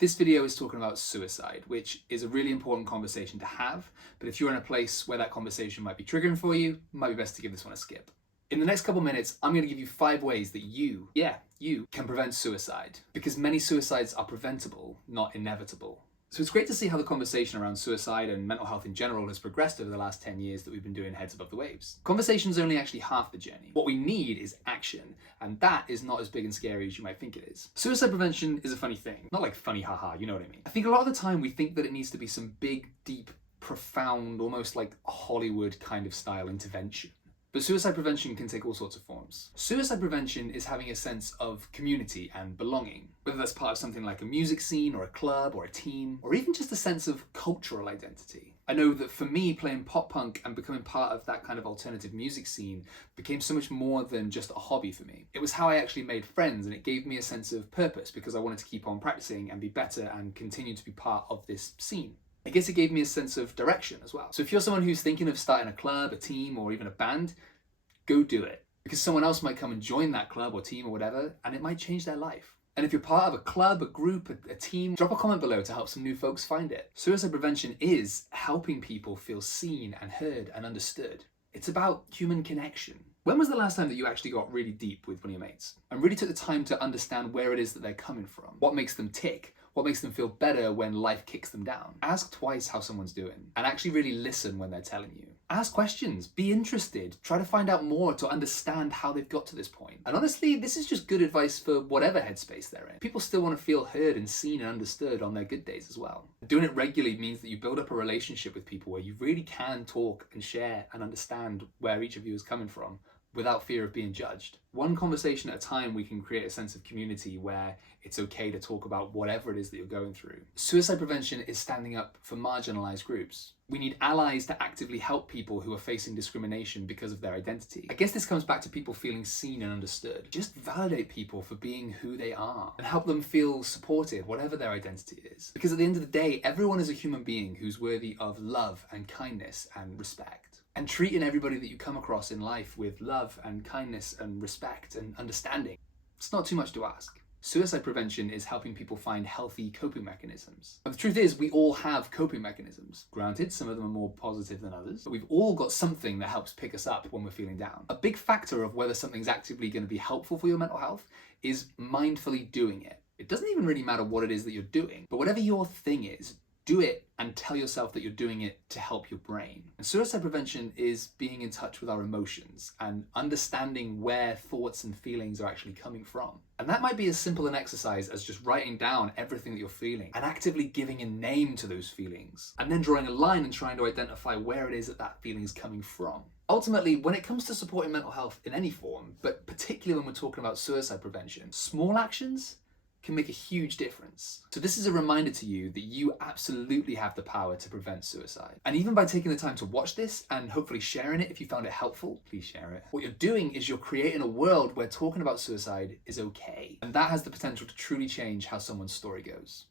This video is talking about suicide, which is a really important conversation to have, but if you're in a place where that conversation might be triggering for you, it might be best to give this one a skip. In the next couple minutes, I'm going to give you 5 ways that you can prevent suicide, because many suicides are preventable, not inevitable. So it's great to see how the conversation around suicide and mental health in general has progressed over the last 10 years that we've been doing Heads Above the Waves. Conversation's only actually half the journey. What we need is action, and that is not as big and scary as you might think it is. Suicide prevention is a funny thing. Not like funny haha, you know what I mean. I think a lot of the time we think that it needs to be some big, deep, profound, almost like Hollywood kind of style intervention. But suicide prevention can take all sorts of forms. Suicide prevention is having a sense of community and belonging, whether that's part of something like a music scene or a club or a team, or even just a sense of cultural identity. I know that for me, playing pop punk and becoming part of that kind of alternative music scene became so much more than just a hobby for me. It was how I actually made friends, and it gave me a sense of purpose because I wanted to keep on practicing and be better and continue to be part of this scene. I guess it gave me a sense of direction as well. So if you're someone who's thinking of starting a club, a team, or even a band, go do it. Because someone else might come and join that club or team or whatever, and it might change their life. And if you're part of a club, a group, a team, drop a comment below to help some new folks find it. Suicide prevention is helping people feel seen and heard and understood. It's about human connection. When was the last time that you actually got really deep with one of your mates and really took the time to understand where it is that they're coming from? What makes them tick? What makes them feel better when life kicks them down? Ask twice how someone's doing and actually really listen when they're telling you. Ask questions, be interested, try to find out more to understand how they've got to this point. And honestly, this is just good advice for whatever headspace they're in. People still want to feel heard and seen and understood on their good days as well. Doing it regularly means that you build up a relationship with people where you really can talk and share and understand where each of you is coming from without fear of being judged. One conversation at a time, we can create a sense of community where it's okay to talk about whatever it is that you're going through. Suicide prevention is standing up for marginalized groups. We need allies to actively help people who are facing discrimination because of their identity. I guess this comes back to people feeling seen and understood. Just validate people for being who they are and help them feel supported, whatever their identity is. Because at the end of the day, everyone is a human being who's worthy of love and kindness and respect. And treating everybody that you come across in life with love and kindness and respect and understanding, it's not too much to ask. Suicide prevention is helping people find healthy coping mechanisms. And the truth is, we all have coping mechanisms. Granted, some of them are more positive than others, but we've all got something that helps pick us up when we're feeling down. A big factor of whether something's actively going to be helpful for your mental health is mindfully doing it. It doesn't even really matter what it is that you're doing, but whatever your thing is, do it and tell yourself that you're doing it to help your brain. And suicide prevention is being in touch with our emotions and understanding where thoughts and feelings are actually coming from. And that might be as simple an exercise as just writing down everything that you're feeling and actively giving a name to those feelings, and then drawing a line and trying to identify where it is that that feeling is coming from. Ultimately, when it comes to supporting mental health in any form, but particularly when we're talking about suicide prevention, small actions can make a huge difference. So this is a reminder to you that you absolutely have the power to prevent suicide. And even by taking the time to watch this and hopefully sharing it if you found it helpful, please share it. What you're doing is you're creating a world where talking about suicide is okay. And that has the potential to truly change how someone's story goes.